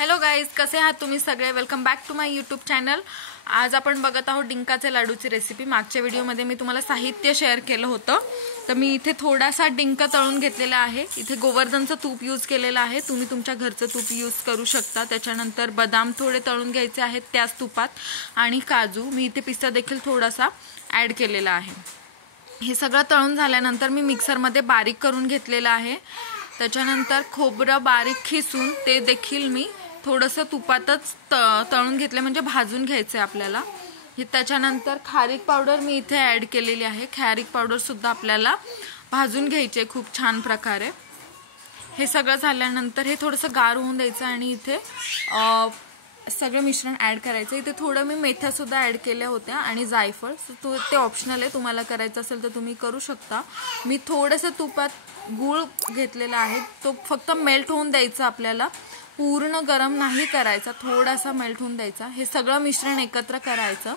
Hello guys, कसे आहात तुम्ही सगळे? Welcome back to my YouTube channel. आज आपण बघत आहोत डिंकाचे लाडूची रेसिपी. मागच्या व्हिडिओमध्ये मी तुम्हाला साहित्य शेअर केलं होतं. तर मी इथे थोडासा डिंक तळून घेतलेला आहे. इथे गोवर्धनचं तूप यूज केलेलं आहे. तुम्ही तुमच्या घरचं तूप यूज करू शकता. त्याच्यानंतर बदाम थोडे तळून घ्यायचे आहेत त्याच तुपात, आणि काजू. मी इथे पिस्ता देखील थोडासा ॲड केलेला आहे. हे सगळं तळून झाल्यानंतर मी मिक्सरमध्ये बारीक करून घेतलेलं आहे. त्याच्यानंतर खोबरं बारीक खिसून ते देखील मी थोडंसं तुपातच तळून घेतलं, म्हणजे भाजून घ्यायचं आहे आपल्याला. त्याच्यानंतर खारीक पावडर मी इथे ॲड केलेली आहे. खारीक पावडरसुद्धा आपल्याला भाजून घ्यायची आहे खूप छान प्रकारे. हे सगळं झाल्यानंतर हे थोडंसं गार होऊन द्यायचं आणि इथे सगळं मिश्रण ॲड करायचं. इथे थोडं मी मेथ्यासुद्धा ॲड केल्या होत्या आणि जायफळ. ते ऑप्शनल आहे, तुम्हाला करायचं असेल तर तुम्ही करू शकता. मी थोडंसं तुपात गूळ घेतलेला आहे. तो फक्त मेल्ट होऊन द्यायचा आपल्याला, पूर्ण गरम नाही करायचा, थोडासा मेल्ट होऊन द्यायचा. हे सगळं मिश्रण एकत्र करायचं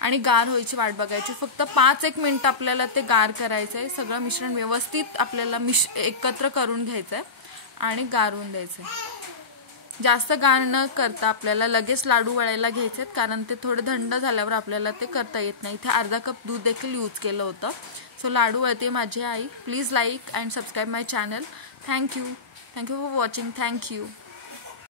आणि गार व्हायची वाट बघायची. फक्त 5-1 मिनिट आपल्याला ते गार करायचं आहे. सगळं मिश्रण व्यवस्थित आपल्याला एकत्र करून घ्यायचं आहे आणि गार होऊन द्यायचं आहे. जास्त गार न करता आपल्याला लगेच लाडू वळायला घ्यायचे आहेत, कारण ते थोडे थंड झाल्यावर आपल्याला ते करता येत नाही. इथे अर्धा कप दूध देखील यूज केलं होतं. सो लाडू वळते माझी आई. Please like and subscribe my channel. Thank you for watching. Thank you.